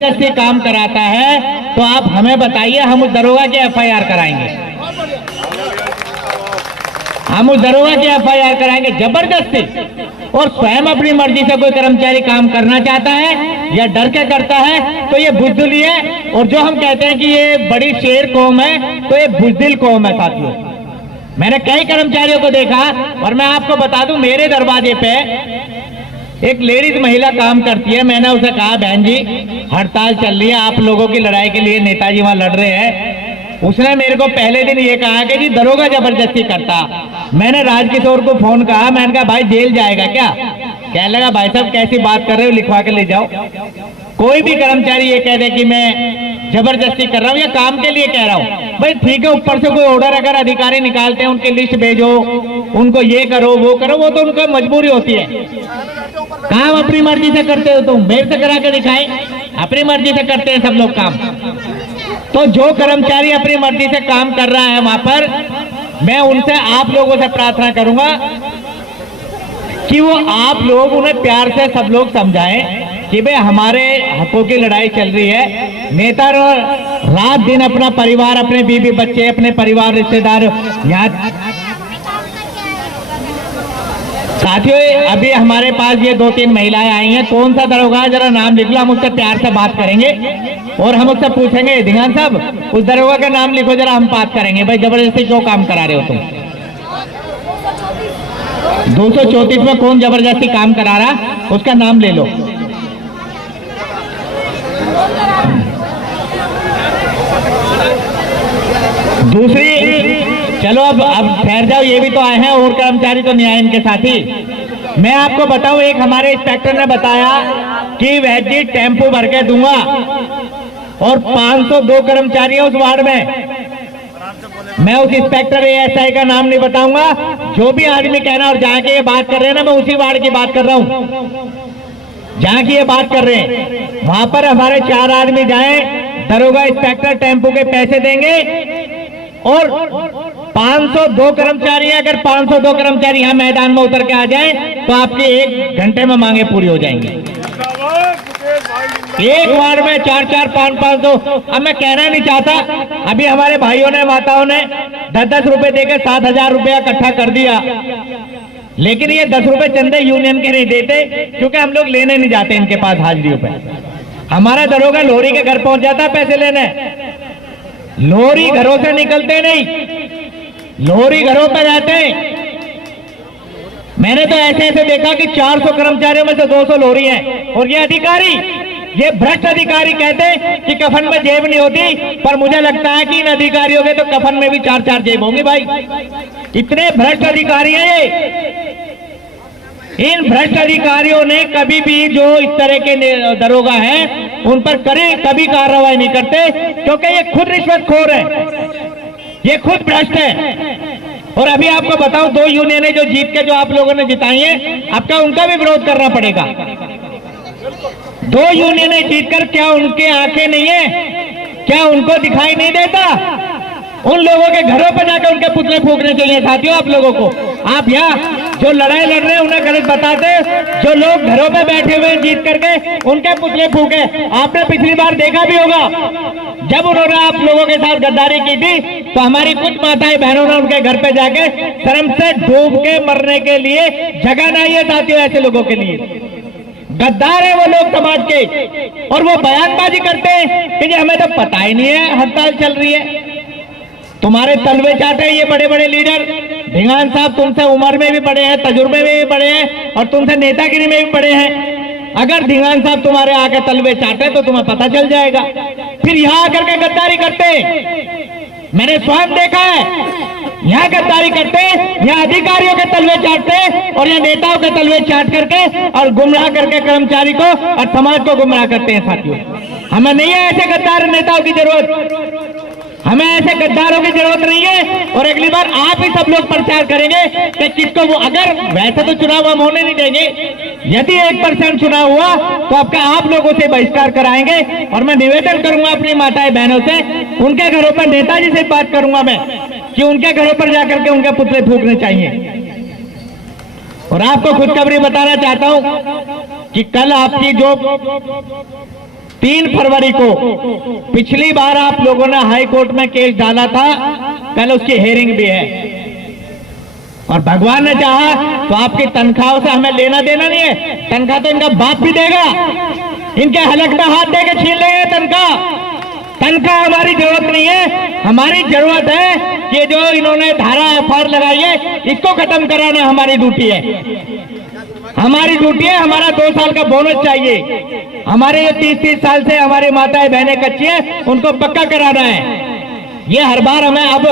जबरदस्ती काम कराता है तो आप हमें बताइए, हम उस दरोगा की एफआईआर कराएंगे। हम उस दरोगा की एफआईआर कराएंगे जबरदस्ती। और स्वयं अपनी मर्जी से कोई कर्मचारी काम करना चाहता है या डर के करता है तो ये बुजदिली है। और जो हम कहते हैं कि ये बड़ी शेर कौम है तो ये बुजदिल कौम है साथियों। मैंने कई कर्मचारियों को देखा और मैं आपको बता दूं, मेरे दरवाजे पे एक लेडीज महिला काम करती है। मैंने उसे कहा, बहन जी हड़ताल चल रही है, आप लोगों की लड़ाई के लिए नेताजी वहां लड़ रहे हैं। उसने मेरे को पहले दिन ये कहा कि जी दरोगा जबरदस्ती करता। मैंने राजकिशोर को फोन कहा, मैंने कहा भाई जेल जाएगा क्या? कहने लगा भाई साहब कैसी बात कर रहे हो, लिखवा के ले जाओ। कोई भी कर्मचारी ये कह दे कि मैं जबरदस्ती कर रहा हूँ या काम के लिए कह रहा हूँ, भाई ठीक है, ऊपर से कोई ऑर्डर अगर अधिकारी निकालते हैं उनकी लिस्ट भेजो, उनको ये करो वो करो, वो तो उनका मजबूरी होती है। काम अपनी मर्जी से करते हो तुम, मेरे से करा के दिखाएं। अपनी मर्जी से करते हैं सब लोग काम। तो जो कर्मचारी अपनी मर्जी से काम कर रहा है वहां पर, मैं उनसे आप लोगों से प्रार्थना करूंगा कि वो आप लोग उन्हें प्यार से सब लोग समझाएं कि भाई हमारे हकों की लड़ाई चल रही है। नेता रात दिन अपना परिवार, अपने बीवी बच्चे, अपने परिवार रिश्तेदार यहाँ। साथियों अभी हमारे पास ये 2-3 महिलाएं आई हैं। कौन सा दरोगा जरा नाम लिख लो, हम उससे प्यार से बात करेंगे और हम उससे पूछेंगे, ध्यान साहब उस दरोगा का नाम लिखो जरा, हम बात करेंगे भाई जबरदस्ती क्यों काम करा रहे हो तुम। 234 में कौन जबरदस्ती काम करा रहा, उसका नाम ले लो। दूसरी, चलो अब ठहर जाओ, ये भी तो आए हैं और कर्मचारी तो नहीं आए इनके साथी। मैं आपको बताऊं, एक हमारे इंस्पेक्टर ने बताया कि वह जी टेम्पो भर के दूंगा और 502 कर्मचारी है उस वार्ड में। मैं उस इंस्पेक्टर एएसआई का नाम नहीं बताऊंगा, जो भी आदमी कहना और जहां की ये बात कर रहे हैं ना, मैं उसी वार्ड की बात कर रहा हूं जहां की ये बात कर रहे हैं। वहां पर हमारे 4 आदमी जाएं, दरोगा इंस्पेक्टर टेम्पो के पैसे देंगे और 502 कर्मचारी हैं। अगर 502 कर्मचारी यहाँ मैदान में उतर के आ जाएं तो आपकी 1 घंटे में मांगे पूरी हो जाएंगी। एक वार्ड में 4-4, 500। अब मैं कहना नहीं चाहता, अभी हमारे भाइयों ने माताओं ने 10-10 रुपए देकर 7,000 रुपया इकट्ठा कर दिया, लेकिन ये 10 रुपए चंदे यूनियन के नहीं देते क्योंकि हम लोग लेने नहीं जाते इनके पास हाजिरियों पे। हमारा दरोगा लोरी के घर पहुंच जाता है पैसे लेने। लोरी घरों से निकलते नहीं, लोरी घरों पर जाते हैं। मैंने तो ऐसे ऐसे देखा कि 400 कर्मचारियों में से 200 लोरी हैं। और ये अधिकारी, ये भ्रष्ट अधिकारी कहते हैं कि कफन में जेब नहीं होती, पर मुझे लगता है कि इन अधिकारियों के तो कफन में भी 4-4 जेब होंगी भाई। इतने भ्रष्ट अधिकारी हैं ये। इन भ्रष्ट अधिकारियों ने कभी भी जो इस तरह के दरोगा हैं उन पर कभी कार्रवाई नहीं करते, क्योंकि ये खुद रिश्वतखोर है, ये खुद भ्रष्ट है। और अभी आपको बताऊं, 2 यूनियनें जो जीत के जो आप लोगों ने जिताई हैं, आपका उनका भी विरोध करना पड़ेगा। 2 यूनियनें जीतकर क्या उनके आंखें नहीं है? क्या उनको दिखाई नहीं देता? उन लोगों के घरों पर जाकर उनके पुतले फूकने चाहिए साथियों आप लोगों को। आप यहाँ जो लड़ाई लड़ रहे हैं उन्हें गलत बताते, जो लोग घरों पे बैठे हुए जीत करके उनके पुतले फूके। आपने पिछली बार देखा भी होगा, जब उन्होंने आप लोगों के साथ गद्दारी की थी तो हमारी कुछ माताएं बहनों ने उनके घर पे जाके शर्म से डूब के मरने के लिए जगह नहीं है साथियों। ऐसे लोगों के लिए गद्दार है वो लोग समाज के, और वो बयानबाजी करते हैं कि हमें तो पता ही नहीं है हड़ताल चल रही है। तुम्हारे तलवे चाहते हैं ये बड़े बड़े लीडर। ढिंगान साहब तुमसे उम्र में भी बड़े हैं, तजुर्बे में भी बड़े हैं और तुमसे नेतागिरी में भी बड़े हैं। अगर ढिंगान साहब तुम्हारे आके तलवे चाहते तो तुम्हें पता चल जाएगा। फिर यहाँ आकर के गद्दारी करते, मैंने स्वयं देखा है। यहाँ गद्दारी करते, यहाँ अधिकारियों के तलवे चाटते और यहाँ नेताओं के तलवे चाट करके और गुमराह करके कर्मचारी को और समाज को गुमराह करते हैं साथियों। हमें नहीं है ऐसे गद्दार नेताओं की जरूरत, हमें ऐसे गद्दारों की जरूरत नहीं है। और अगली बार आप ही सब लोग प्रचार करेंगे कि किसको वो, अगर वैसे तो चुनाव हम होने नहीं देंगे, यदि 1% चुनाव हुआ तो आपका आप लोगों से बहिष्कार कराएंगे। और मैं निवेदन करूंगा अपनी माताएं बहनों से, उनके घरों पर नेताजी से बात करूंगा मैं कि उनके घरों पर जाकर के उनके पुतले फूकने चाहिए। और आपको खुशखबरी बताना चाहता हूं कि कल आपकी जो 3 फरवरी को पिछली बार आप लोगों ने हाई कोर्ट में केस डाला था, कल उसकी हेयरिंग भी है। और भगवान ने चाहा तो आपकी तनख्वाहों से हमें लेना देना नहीं है, तनख्वाह तो इनका बाप भी देगा, इनके हलक में हाथ देके छीन लेंगे तनख्वाह। तनख्वाह हमारी जरूरत नहीं है, हमारी जरूरत है कि जो इन्होंने धारा एफआईआर लगाई है इसको खत्म कराना हमारी ड्यूटी है। हमारी ड्यूटी है, हमारा 2 साल का बोनस चाहिए। हमारे ये 30-30 साल से हमारी माताएं बहनें कच्ची हैं, उनको पक्का कराना है। ये हर बार हमें अब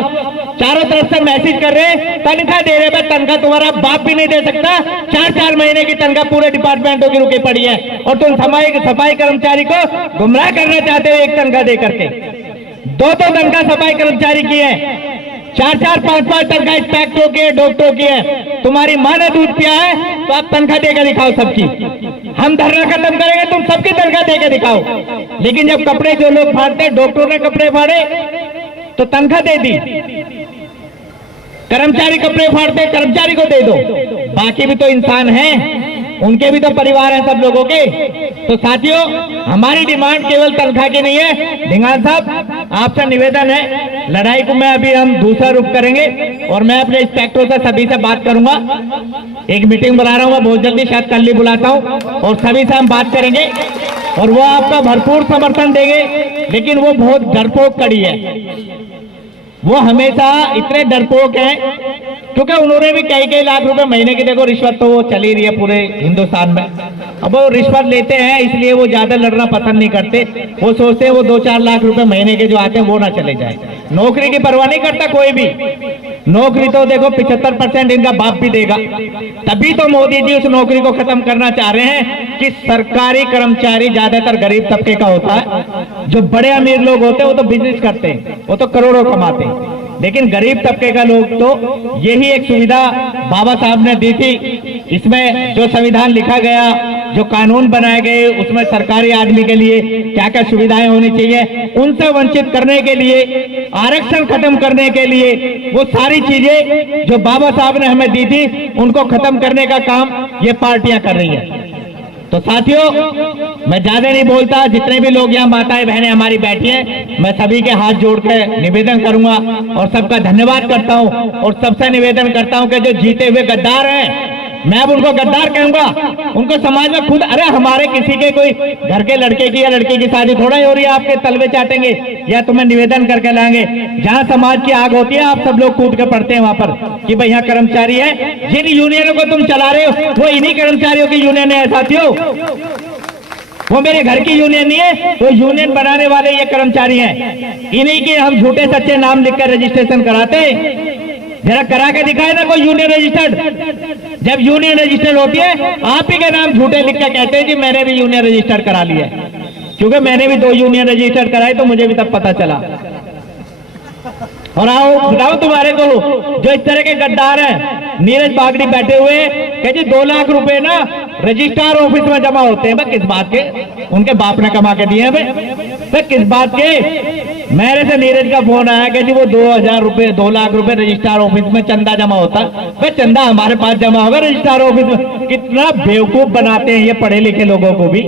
चारों तरफ से मैसेज कर रहे हैं तनख्वाह दे रहे, तनख्वाह तुम्हारा बाप भी नहीं दे सकता। 4-4 महीने की तनख्वाह पूरे डिपार्टमेंटों की रुकी पड़ी है और तुम सफाई कर्मचारी को गुमराह करना चाहते हो एक तनख्वाह दे करके। 2 तनख्वाह सफाई कर्मचारी की है, 4-4, 5-5 तनख्वाह इंस्पेक्टरों की है, डॉक्टरों की है। तुम्हारी माँ ने दूध पिया है तो आप तनख्वाह देकर दिखाओ सबकी। हम धरना खत्म करेंगे, तुम सबकी तनख्वाह देकर दिखाओ। लेकिन जब कपड़े जो लोग फाड़ते, डॉक्टरों ने कपड़े फाड़े तो तनख्वाह दे दी, कर्मचारी कपड़े फाड़ते कर्मचारी को दे दो। बाकी भी तो इंसान हैं, उनके भी तो परिवार हैं सब लोगों के। तो साथियों, हमारी डिमांड केवल तनख्वाह की नहीं है। ढिंगान साहब, आपसे निवेदन है, लड़ाई को मैं अभी हम दूसरा रुख करेंगे और मैं अपने इंस्पेक्टरों से सभी से बात करूंगा। एक मीटिंग बुला रहा हूं मैं बहुत जल्दी, शायद कल ही बुलाता हूं, और सभी से हम बात करेंगे और वो आपका भरपूर समर्थन देंगे। लेकिन वो बहुत डरपोक कड़ी है, वो हमेशा इतने डरपोक हैं क्योंकि उन्होंने भी कई लाख रुपए महीने की, देखो रिश्वत तो वो चली रही है पूरे हिंदुस्तान में। अब वो रिश्वत लेते हैं इसलिए वो ज्यादा लड़ना पसंद नहीं करते। वो सोचते हैं वो 2-4 लाख रुपए महीने के जो आते हैं वो ना चले जाए। नौकरी की परवाह नहीं करता कोई भी, नौकरी तो देखो 75% इनका बाप भी देगा। तभी तो मोदी जी उस नौकरी को खत्म करना चाह रहे हैं कि सरकारी कर्मचारी ज्यादातर गरीब तबके का होता है। जो बड़े अमीर लोग होते हैं वो तो बिजनेस करते हैं, वो तो करोड़ों कमाते हैं। लेकिन गरीब तबके का लोग तो यही एक सुविधा बाबा साहब ने दी थी। इसमें जो संविधान लिखा गया, जो कानून बनाए गए, उसमें सरकारी आदमी के लिए क्या क्या सुविधाएं होनी चाहिए, उनसे वंचित करने के लिए, आरक्षण खत्म करने के लिए, वो सारी चीजें जो बाबा साहब ने हमें दी थी उनको खत्म करने का काम ये पार्टियां कर रही है। तो साथियों, मैं ज्यादा नहीं बोलता, जितने भी लोग यहाँ माताएं बहनें हमारी बैठी हैं, मैं सभी के हाथ जोड़कर निवेदन करूंगा और सबका धन्यवाद करता हूं और सबसे निवेदन करता हूं कि जो जीते हुए गद्दार हैं, मैं अब उनको गद्दार कहूंगा। उनको समाज में खुद, अरे हमारे किसी के कोई घर के लड़के की या लड़की की शादी थोड़ा ही हो रही है आपके तलवे चाटेंगे या तुम्हें निवेदन करके लाएंगे। जहां समाज की आग होती है आप सब लोग कूद के पड़ते हैं वहां पर कि भाई यहाँ कर्मचारी है। जिन यूनियनों को तुम चला रहे हो वो इन्हीं कर्मचारियों की यूनियन है साथियों, वो मेरे घर की यूनियन नहीं है। वो यूनियन बनाने वाले ये कर्मचारी हैं, इन्हीं के हम झूठे सच्चे नाम लिखकर रजिस्ट्रेशन कराते। जरा करा के दिखाए ना कोई यूनियन रजिस्टर्ड। जब यूनियन रजिस्टर्ड होती है आप ही के नाम झूठे लिख के कहते हैं कि मैंने भी यूनियन रजिस्टर्ड करा लिया है। क्योंकि मैंने भी 2 यूनियन रजिस्टर्ड कराए तो मुझे भी तब पता चला। और आओ बताओ तुम्हारे को जो इस तरह के गद्दार हैं, नीरज बागड़ी बैठे हुए कि जी 2 लाख रुपए ना रजिस्ट्रार ऑफिस में जमा होते हैं। भाई किस बात के? उनके बाप ने कमा के दिए हैं भाई, किस बात के? मेरे से नीरज का फोन आया कि जी वो 2000 रुपए 2 लाख रुपए रजिस्ट्रार ऑफिस में चंदा जमा होता है। भाई चंदा हमारे पास जमा होगा रजिस्ट्रार ऑफिस में? कितना बेवकूफ बनाते हैं ये पढ़े लिखे लोगों को भी।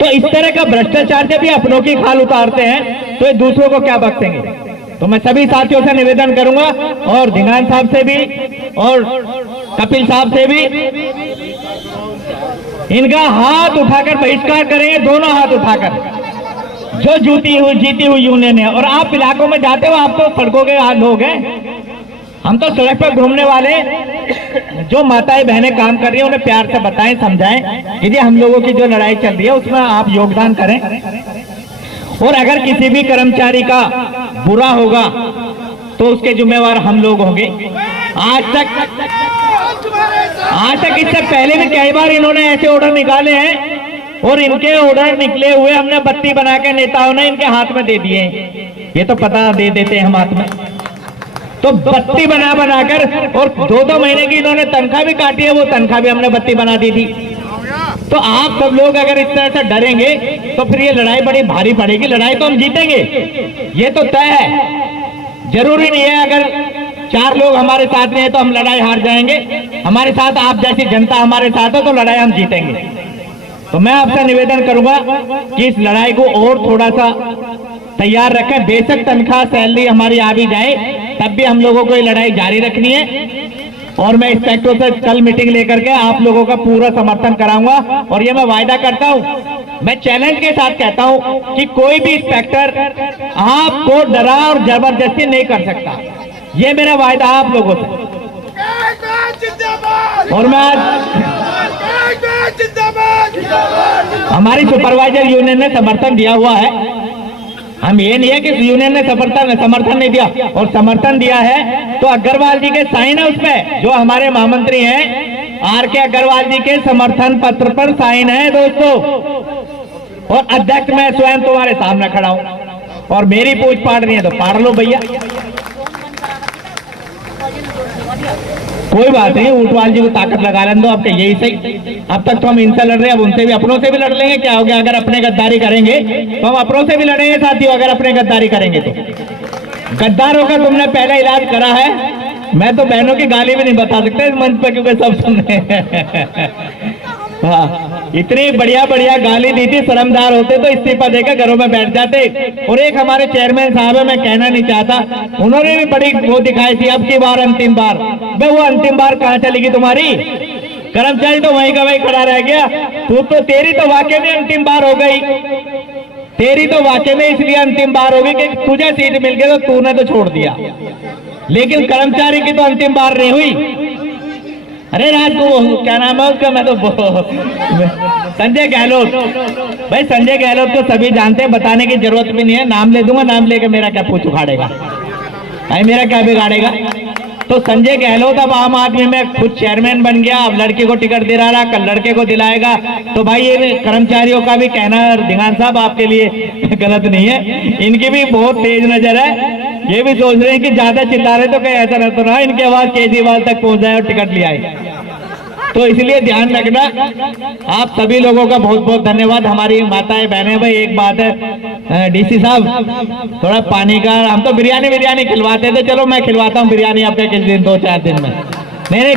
तो इस तरह का भ्रष्टाचार जब भी अपनों की खाल उतारते हैं तो ये दूसरों को क्या बख्शेंगे। तो मैं सभी साथियों से निवेदन करूंगा और ढिंगान साहब से भी और कपिल साहब से भी, इनका हाथ उठाकर बहिष्कार करेंगे, दोनों हाथ उठाकर। जो जीती हुई यूनियन है। और आप इलाकों में जाते हो, आप तो सड़कों के लोग हैं, हम तो सड़क पर घूमने वाले। जो माताएं बहनें काम कर रही हैं उन्हें प्यार से बताएं, समझाएं कि हम लोगों की जो लड़ाई चल रही है उसमें आप योगदान करें। और अगर किसी भी कर्मचारी का बुरा होगा तो उसके जिम्मेवार हम लोग होंगे। आज तक इससे पहले भी कई बार इन्होंने ऐसे ऑर्डर निकाले हैं और इनके ऑर्डर निकले हुए हमने बत्ती बना के नेताओं ने इनके हाथ में दे दिए। ये तो पता दे देते हैं हम हाथ में, तो बत्ती बनाकर और 2-2 महीने की इन्होंने तनख्वाह भी काटी है, वो तनख्वाह भी हमने बत्ती बना दी थी। तो आप सब लोग अगर इस तरह से डरेंगे तो फिर ये लड़ाई बड़ी भारी पड़ेगी। लड़ाई तो हम जीतेंगे, ये तो तय है। जरूरी नहीं है अगर 4 लोग हमारे साथ नहीं है तो हम लड़ाई हार जाएंगे। हमारे साथ आप जैसी जनता हमारे साथ हो तो लड़ाई हम जीतेंगे। तो मैं आपसे निवेदन करूंगा कि इस लड़ाई को और थोड़ा सा तैयार रखें। बेशक तनख्वाह सैलरी हमारी आ भी जाए, तब भी हम लोगों को ये लड़ाई जारी रखनी है। और मैं इंस्पेक्टरों से कल मीटिंग लेकर के आप लोगों का पूरा समर्थन कराऊंगा। और ये मैं वायदा करता हूं, मैं चैलेंज के साथ कहता हूं कि कोई भी इंस्पेक्टर आपको डरा और जबरदस्ती नहीं कर सकता। ये मेरा वायदा आप लोगों से। और मैं आज हमारी सुपरवाइजर यूनियन ने समर्थन दिया हुआ है। हम ये नहीं है कि यूनियन ने समर्थन नहीं दिया, और समर्थन दिया है तो अग्रवाल जी के साइन है उसपे, जो हमारे महामंत्री हैं आर.के. अग्रवाल जी के समर्थन पत्र पर साइन है दोस्तों। और अध्यक्ष मैं स्वयं तुम्हारे सामने खड़ा हूं, और मेरी पूछ पाड़ रही है तो पाड़ लो भैया, कोई बात नहीं। ऊंटवाल जी को ताकत लगा लें दो, आपके यही सही। अब तक तो हम इनसे लड़ रहे हैं, अब उनसे भी अपनों से भी लड़ लेंगे। क्या हो गया, अगर अपने गद्दारी करेंगे तो हम अपनों से भी लड़ेंगे साथियों। अगर अपने गद्दारी करेंगे तो गद्दारों का तुमने पहले इलाज करा है। मैं तो बहनों की गाली भी नहीं बता सकता इस मंच पर, क्योंकि सब सुन रहे हैं। हाँ, इतनी बढ़िया बढ़िया गाली दी थी, शर्मदार होते तो इस्तीफा देकर घरों में बैठ जाते। और एक हमारे चेयरमैन साहब है, मैं कहना नहीं चाहता, उन्होंने भी बड़ी वो दिखाई थी, अब की बार अंतिम बार। मैं वो अंतिम बार कहाँ चली गई तुम्हारी? कर्मचारी तो वहीं का वहीं खड़ा रह गया। तू तो, तेरी तो वाकई में अंतिम बार हो गई, तेरी तो वाकई में इसलिए अंतिम बार हो गई कि तुझे सीट मिल गई तो तूने तो छोड़ दिया, लेकिन कर्मचारी की तो अंतिम बार नहीं हुई। अरे राज को क्या नाम है उसका, मैं तो संजय गहलोत। भाई संजय गहलोत को सभी जानते हैं, बताने की जरूरत भी नहीं है। नाम ले दूंगा, नाम लेके मेरा क्या पूछ उखाड़ेगा भाई, मेरा क्या बिगाड़ेगा। तो संजय गहलोत अब आम आदमी में खुद चेयरमैन बन गया, अब लड़के को टिकट दिला रहा, कल लड़के को दिलाएगा। तो भाई ये कर्मचारियों का भी कहना, ध्यान साहब आपके लिए गलत नहीं है, इनकी भी बहुत तेज नजर है। ये भी सोच रहे हैं कि ज्यादा चिल्ला रहे तो कहीं ऐसा न तो ना इनकी आवाज केजरीवाल तक पहुंच जाए और टिकट ले आए। तो इसलिए ध्यान रखना। आप सभी लोगों का बहुत बहुत धन्यवाद। हमारी माताएं बहनें, भाई एक बात है डीसी साहब, थोड़ा पानी का, हम तो बिरयानी खिलवाते थे, चलो मैं खिलवाता हूँ बिरयानी आपके किस दिन, 2-4 दिन में। नहीं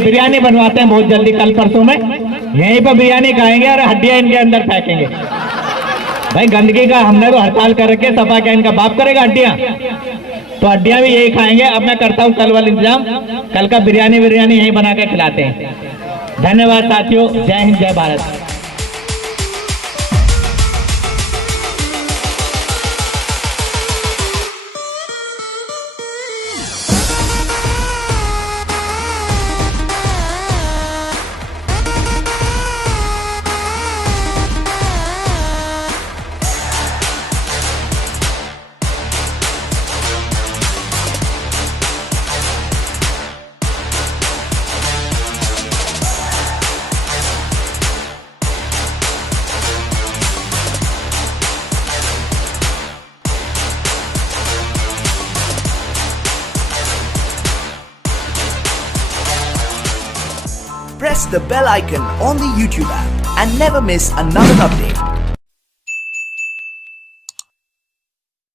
बिरयानी बनवाते हैं बहुत जल्दी, कल परसों में यहीं पर बिरयानी खाएंगे और हड्डियां इनके अंदर फेंकेंगे। भाई गंदगी का हमने तो हड़ताल कर रखे, सफा क्या इनका बाप करेगा हड्डियां, तो हड्डियां भी यही खाएंगे। अब मैं करता हूं कल वाला इंतजाम, कल का बिरयानी यहीं बना के खिलाते हैं। धन्यवाद साथियों, जय हिंद जय Bharat. Press the bell icon on the YouTube app and never miss another update.